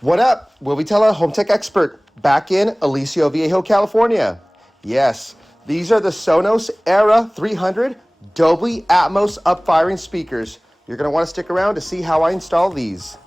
What up? Will we tell a home tech expert back in Aliso Viejo, California? Yes, these are the Sonos ERA 300 Dolby Atmos up-firing speakers. You're going to want to stick around to see how I install these.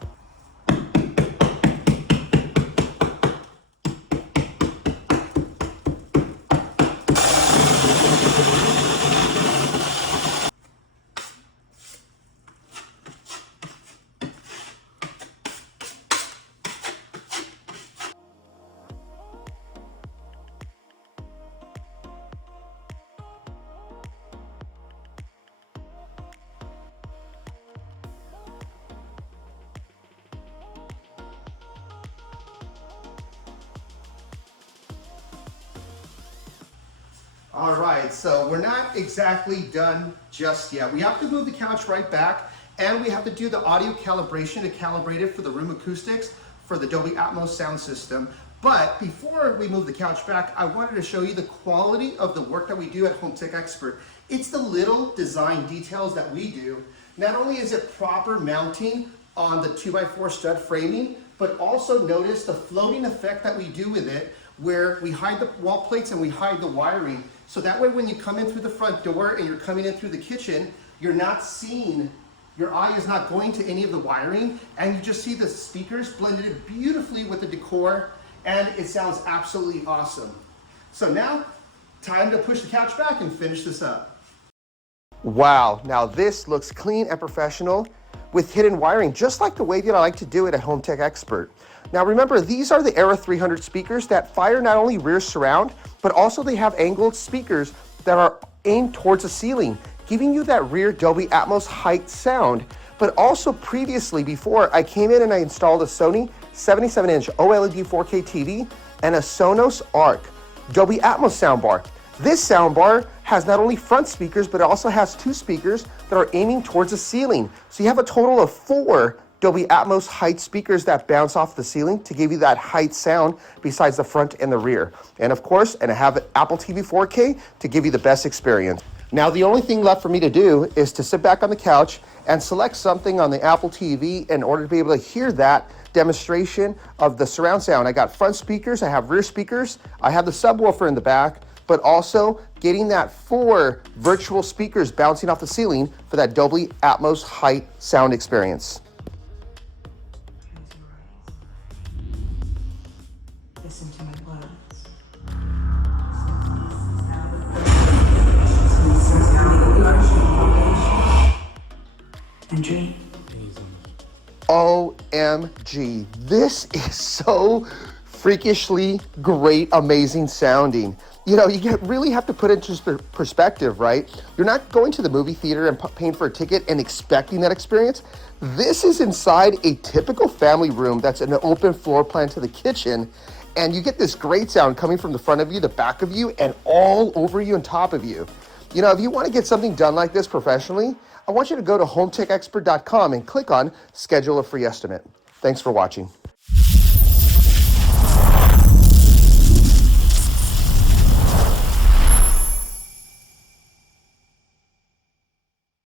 All right, so we're not exactly done just yet. We have to move the couch right back, and we have to do the audio calibration to calibrate it for the room acoustics for the Dolby Atmos sound system. But before we move the couch back, I wanted to show you the quality of the work that we do at Home Tech Expert. It's the little design details that we do. Not only is it proper mounting on the 2x4 stud framing, but also notice the floating effect that we do with it, where we hide the wall plates and we hide the wiring. So that way when you come in through the front door and you're coming in through the kitchen, you're not seeing, your eye is not going to any of the wiring, and you just see the speakers blended in beautifully with the decor, and it sounds absolutely awesome. So now, time to push the couch back and finish this up. Wow, now this looks clean and professional with hidden wiring, just like the way that I like to do it at Home Tech Expert. Now remember, these are the ERA 300 speakers that fire not only rear surround, but also they have angled speakers that are aimed towards the ceiling, giving you that rear Dolby Atmos height sound. But also previously, before, I came in and I installed a Sony 77-inch OLED 4K TV and a Sonos ARC Dolby Atmos soundbar. This soundbar has not only front speakers, but it also has two speakers that are aiming towards the ceiling. So you have a total of 4 Dolby Atmos height speakers that bounce off the ceiling to give you that height sound besides the front and the rear. And of course, I have Apple TV 4K to give you the best experience. Now the only thing left for me to do is to sit back on the couch and select something on the Apple TV in order to be able to hear that demonstration of the surround sound. I got front speakers, I have rear speakers, I have the subwoofer in the back, but also getting that 4 virtual speakers bouncing off the ceiling for that Dolby Atmos height sound experience. Listen to my words. And dream. OMG, this is so freakishly great, amazing sounding. You know, you really have to put it into perspective, right? You're not going to the movie theater and paying for a ticket and expecting that experience. This is inside a typical family room that's an open floor plan to the kitchen, and you get this great sound coming from the front of you, the back of you, and all over you and top of you. You know, if you want to get something done like this professionally, I want you to go to hometechexpert.com and click on Schedule a Free Estimate. Thanks for watching.